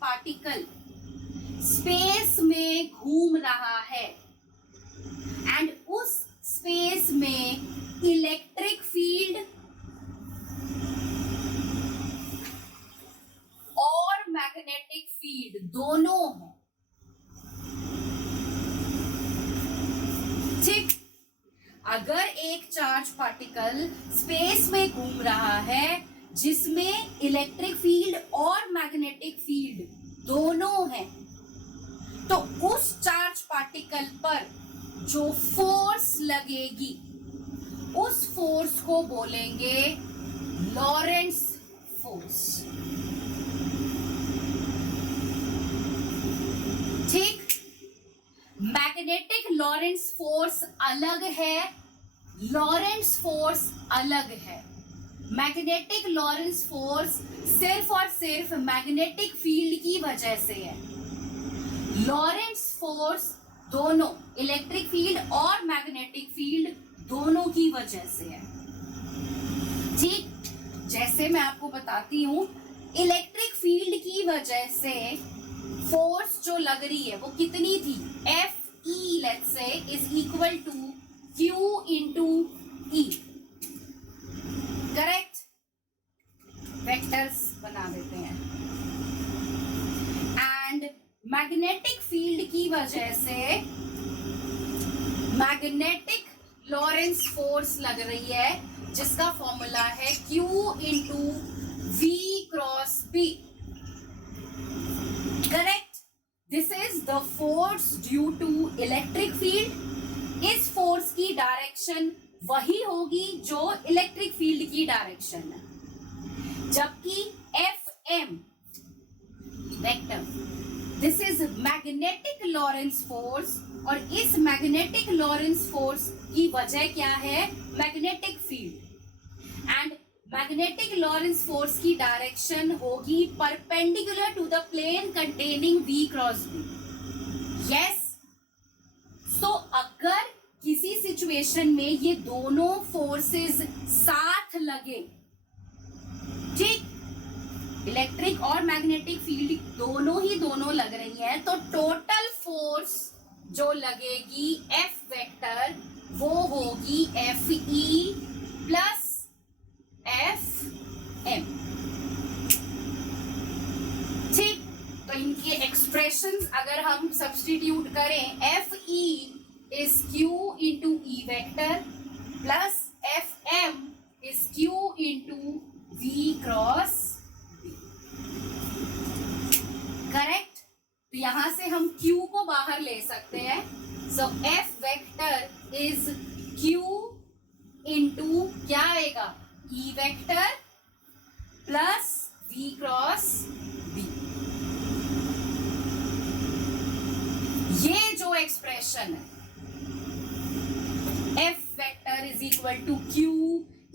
Particle space में घूम रहा है एंड उस स्पेस में इलेक्ट्रिक फील्ड और मैग्नेटिक फील्ड दोनों हैं, ठीक। अगर एक चार्ज पार्टिकल स्पेस में घूम रहा है जिसमें इलेक्ट्रिक फील्ड और मैग्नेटिक फील्ड दोनों हैं, तो उस चार्ज पार्टिकल पर जो फोर्स लगेगी उस फोर्स को बोलेंगे लॉरेंट्ज फोर्स, ठीक। मैग्नेटिक लॉरेंट्ज फोर्स अलग है, लॉरेंट्ज फोर्स अलग है। मैग्नेटिक लॉरेंट्ज फोर्स सिर्फ और सिर्फ मैग्नेटिक फील्ड की वजह से है, लॉरेंट्ज फोर्स दोनों इलेक्ट्रिक फील्ड और मैग्नेटिक फील्ड दोनों की वजह से है, ठीक। जैसे मैं आपको बताती हूं, इलेक्ट्रिक फील्ड की वजह से फोर्स जो लग रही है वो कितनी थी, Fe let's say is equal to Q into E, correct. Vectors बना देते हैं। एंड मैग्नेटिक फील्ड की वजह से मैग्नेटिक लॉरेंट्ज फोर्स लग रही है जिसका फॉर्मूला है Q into V cross B, correct. This is the force due to electric field. इस फोर्स की डायरेक्शन वही होगी जो इलेक्ट्रिक फील्ड की डायरेक्शन है, जबकि Fm vector, this is magnetic Lorentz force, और इस मैग्नेटिक लॉरेंट्ज फोर्स की वजह क्या है, magnetic field. And magnetic Lorentz force की डायरेक्शन होगी perpendicular to the plane containing V cross B, yes. So अगर किसी सिचुएशन में ये दोनों फोर्सेस साथ लगे, ठीक, इलेक्ट्रिक और मैग्नेटिक फील्ड दोनों ही दोनों लग रही है, तो टोटल फोर्स जो लगेगी F वेक्टर वो होगी Fe प्लस Fm, ठीक। तो इनके एक्सप्रेशंस अगर हम सब्स्टिट्यूट करें, Fe is Q into E vector plus Fm is Q into V cross B, correct. तो यहां से हम Q को बाहर ले सकते हैं, so F vector is Q into क्या आएगा, E vector plus V cross B। ये जो एक्सप्रेशन है F vector is equal to Q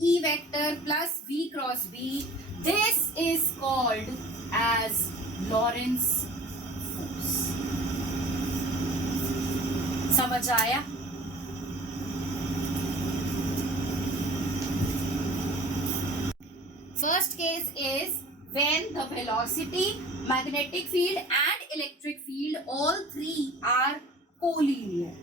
E vector plus V cross B, this is called as Lorentz force. समझ आया? First case is when the velocity, magnetic field and electric field all three are collinear.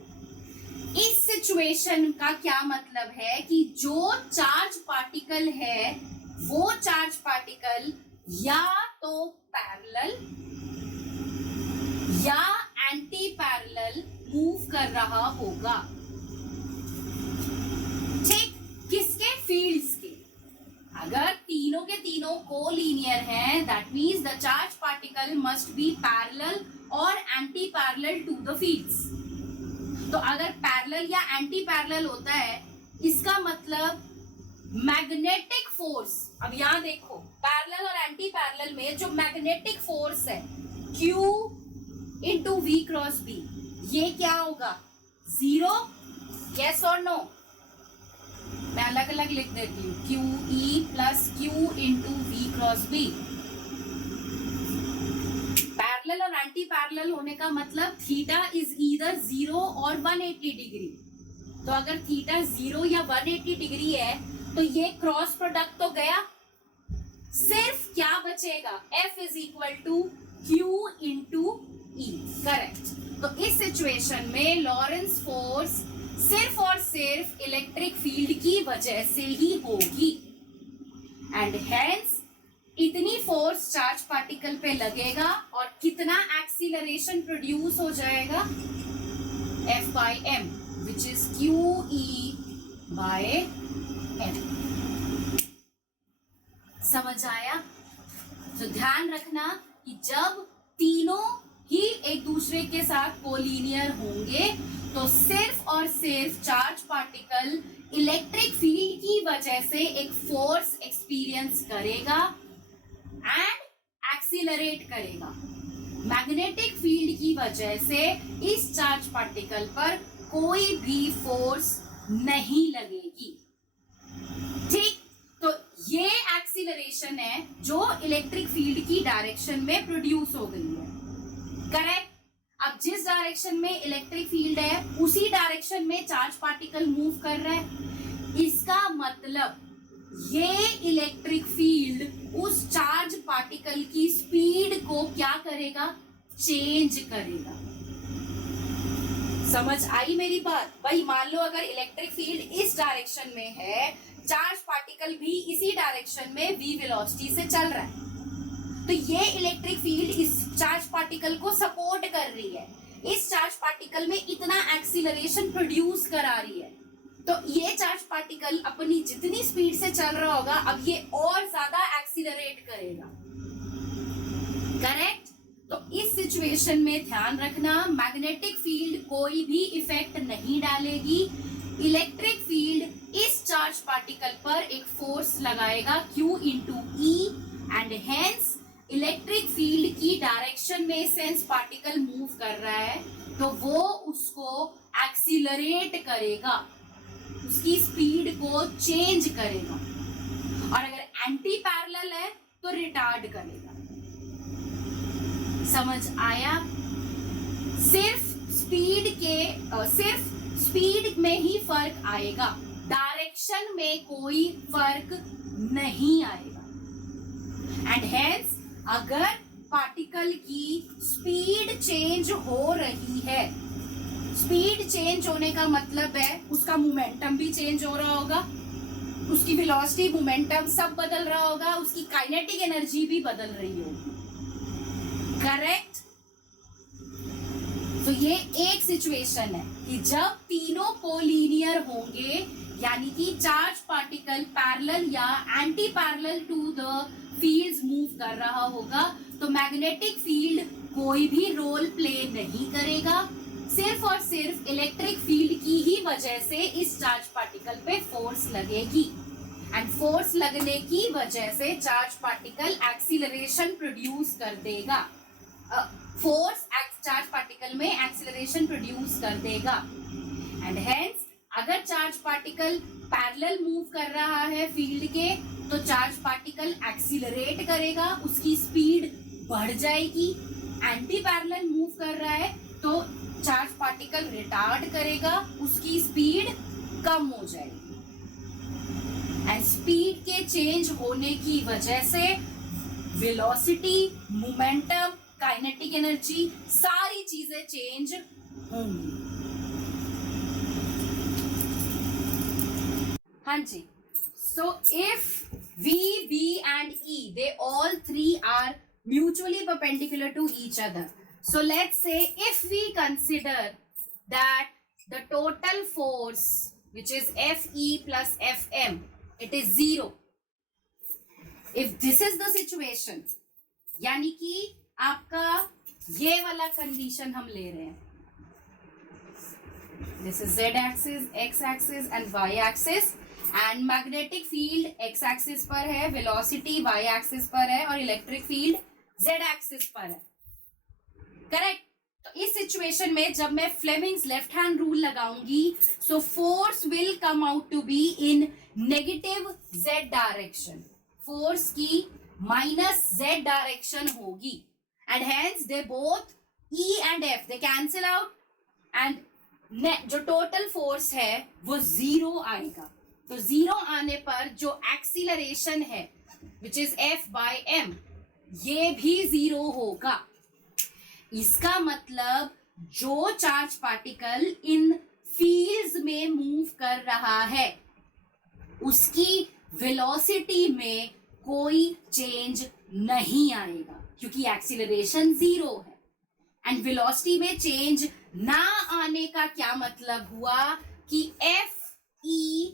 इस situation का क्या मतलब है कि जो charge particle है वो चार्ज पार्टिकल या तो पैरेलल या एंटी पैरेलल मूव कर रहा होगा, ठीक। किसके, फील्ड्स के। अगर तीनों के तीनों कोलिनियर हैं, that means the charge particle must be parallel और anti parallel to the fields. तो अगर पैरेलल या एंटी पैरेलल होता है, इसका मतलब मैग्नेटिक फोर्स, अब यहां देखो पैरेलल और एंटी पैरेलल में जो मैग्नेटिक फोर्स है Q into V cross B, ये क्या होगा, जीरो, यस और नो। मैं अलग अलग लिख देती हूँ, QE plus Q into V cross B। Parallel और एंटी पैरेलल होने का मतलब थीटा इज ईदर 0 और 180 डिग्री। तो अगर थीटा 0 या 180 डिग्री है तो ये क्रॉस प्रोडक्ट तो गया, सिर्फ क्या बचेगा, F is equal to Q into E, correct. तो इस सिचुएशन में लॉरेंस फोर्स सिर्फ और सिर्फ इलेक्ट्रिक फील्ड की वजह से ही होगी, एंड हेंस इतनी फोर्स चार्ज पार्टिकल पे लगेगा और कितना एक्सीलरेशन प्रोड्यूस हो जाएगा, F/m, विच इज QE/m। समझ आया? तो ध्यान रखना कि जब तीनों ही एक दूसरे के साथ कोलिनियर होंगे तो सिर्फ और सिर्फ चार्ज पार्टिकल इलेक्ट्रिक फील्ड की वजह से एक फोर्स एक्सपीरियंस करेगा एंड एक्सीलरेट करेगा। मैग्नेटिक फील्ड की वजह से इस चार्ज पार्टिकल पर कोई भी फोर्स नहीं लगेगी। ठीक, तो ये एक्सीलरेशन है जो इलेक्ट्रिक फील्ड की डायरेक्शन में प्रोड्यूस हो गई है, करेक्ट। अब जिस डायरेक्शन में इलेक्ट्रिक फील्ड है उसी डायरेक्शन में चार्ज पार्टिकल मूव कर रहा है। इसका मतलब ये इलेक्ट्रिक फील्ड उस चार्ज पार्टिकल की स्पीड को क्या करेगा, चेंज करेगा। समझ आई मेरी बात? भाई मान लो अगर इलेक्ट्रिक फील्ड इस डायरेक्शन में है, चार्ज पार्टिकल भी इसी डायरेक्शन में v वेलोसिटी से चल रहा है, तो ये इलेक्ट्रिक फील्ड इस चार्ज पार्टिकल को सपोर्ट कर रही है, इस चार्ज पार्टिकल में इतना एक्सीलरेशन प्रोड्यूस करा रही है। तो ये चार्ज पार्टिकल अपनी जितनी स्पीड से चल रहा होगा अब ये और ज्यादा एक्सीलरेट करेगा, करेक्ट। तो इस सिचुएशन में ध्यान रखना, मैग्नेटिक फील्ड कोई भी इफेक्ट नहीं डालेगी, इलेक्ट्रिक फील्ड इस चार्ज पार्टिकल पर एक फोर्स लगाएगा Q into E, and hence electric field की डायरेक्शन में सेंस पार्टिकल मूव कर रहा है तो वो उसको एक्सीलरेट करेगा, उसकी स्पीड को चेंज करेगा, और अगर एंटी पैरेलल है तो रिटार्ड करेगा। समझ आया? सिर्फ स्पीड में ही फर्क आएगा, डायरेक्शन में कोई फर्क नहीं आएगा। एंड हेंस अगर पार्टिकल की स्पीड चेंज हो रही है, स्पीड चेंज होने का मतलब है उसका मोमेंटम भी चेंज हो रहा होगा, उसकी वेलोसिटी, मोमेंटम सब बदल रहा होगा, उसकी काइनेटिक एनर्जी भी बदल रही होगी, करेक्ट। तो ये एक सिचुएशन है कि जब तीनों कोलिनियर होंगे, यानी कि चार्ज पार्टिकल पैरेलल या anti parallel to the fields move कर रहा होगा, तो मैग्नेटिक फील्ड कोई भी रोल प्ले नहीं करेगा, सिर्फ और सिर्फ इलेक्ट्रिक फील्ड की ही वजह से इस चार्ज पार्टिकल पे फोर्स लगेगी, एंड फोर्स लगने की वजह से चार्ज पार्टिकल एक्सीलरेशन प्रोड्यूस कर देगा, फोर्स चार्ज पार्टिकल में एक्सीलरेशन प्रोड्यूस कर देगा। एंड हेंस अगर चार्ज पार्टिकल पैरेलल मूव कर रहा है फील्ड के तो चार्ज पार्टिकल एक्सीलरेट करेगा, उसकी स्पीड बढ़ जाएगी। एंटी पैरेलल मूव कर रहा है तो चार्ज पार्टिकल रिटार्ड करेगा, उसकी स्पीड कम हो जाएगी। एंड स्पीड के चेंज होने की वजह से वेलोसिटी, मोमेंटम, काइनेटिक एनर्जी सारी चीजें चेंज होंगी। हाँ जी, so if V, B and E, they all three are mutually perpendicular to each other. So let's say if we consider that the total force, which is Fe plus Fm, it is 0. If this is the situation, यानी कि आपका ये वाला condition हम ले रहे हैं, this is Z axis, X axis and Y axis, and magnetic field x axis पर है, वेलोसिटी वाई एक्सिस पर है और इलेक्ट्रिक फील्ड जेड एक्सिस पर है, करेक्ट। तो इस सिचुएशन में जब मैं फ्लेमिंग्स लेफ्ट हैंड रूल लगाऊंगी, so force will come out to be in negative Z direction, force की माइनस जेड डायरेक्शन होगी, and hence they both E and F they cancel out, and जो total force है वो 0 आएगा। तो 0 आने पर जो एक्सीलरेशन है विच इज F/m, ये भी 0 होगा, इसका मतलब जो चार्ज पार्टिकल इन फील्ड्स में मूव कर रहा है उसकी वेलोसिटी में कोई चेंज नहीं आएगा, क्योंकि एक्सीलरेशन 0 है। एंड वेलोसिटी में चेंज ना आने का क्या मतलब हुआ कि एफ ई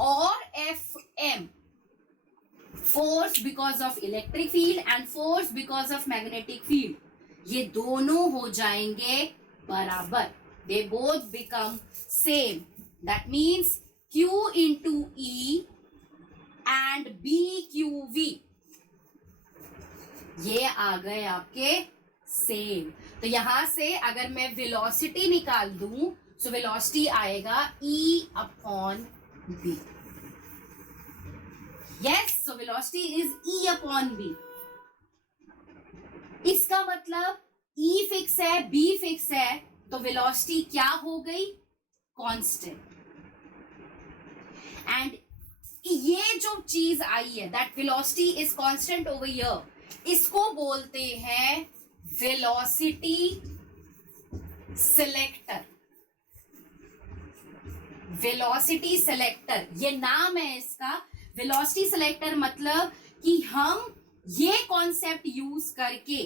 और F M, force because of electric field and force because of magnetic field, ये दोनों हो जाएंगे बराबर। They both become same. That means Q into E and BQV, ये आ गए आपके सेम। तो यहां से अगर मैं वेलोसिटी निकाल दूं तो वेलोसिटी आएगा E upon B। Yes, so velocity is E upon B। इसका मतलब E फिक्स है, B फिक्स है, तो वेलोसिटी क्या हो गई? कांस्टेंट। एंड ये जो चीज आई है that velocity is constant over here, इसको बोलते हैं वेलोसिटी सिलेक्टर। वेलोसिटी सिलेक्टर ये नाम है इसका। वेलोसिटी सिलेक्टर मतलब कि हम ये कॉन्सेप्ट यूज करके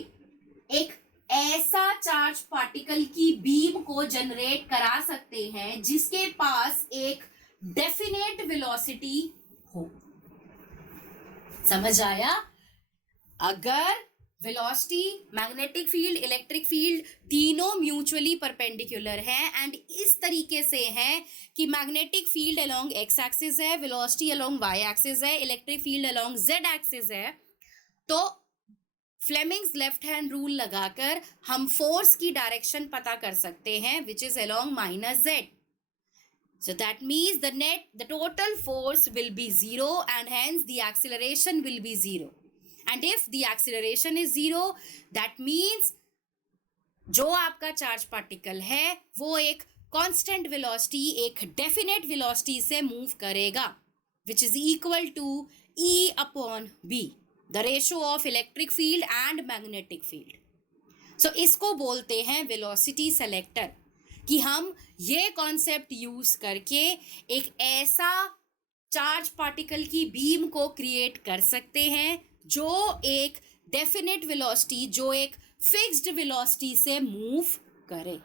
एक ऐसा चार्ज पार्टिकल की बीम को जनरेट करा सकते हैं जिसके पास एक डेफिनेट वेलोसिटी हो। समझ आया? अगर velocity, magnetic field, electric field तीनों म्यूचुअली परपेंडिकुलर हैं एंड इस तरीके से हैं कि magnetic field along x axis है, वेलोसिटी अलोंग वाई एक्सिस है, electric field along Z axis है, तो फ्लेमिंग्स लेफ्ट हैंड रूल लगाकर हम फोर्स की डायरेक्शन पता कर सकते हैं which is along minus Z. So that means the total force will be 0 and hence the acceleration will be 0. And if the acceleration is 0, that means जो आपका charge particle है वो एक कांस्टेंट वेलोसिटी, एक डेफिनेट वेलोसिटी से move करेगा, which is equal to E upon B, the ratio of electric field and magnetic field. So इसको बोलते हैं वेलोसिटी सेलेक्टर, कि हम ये कॉन्सेप्ट यूज करके एक ऐसा चार्ज पार्टिकल की बीम को क्रिएट कर सकते हैं जो एक डेफिनेट वेलोसिटी, जो एक फिक्स्ड वेलोसिटी से मूव करे।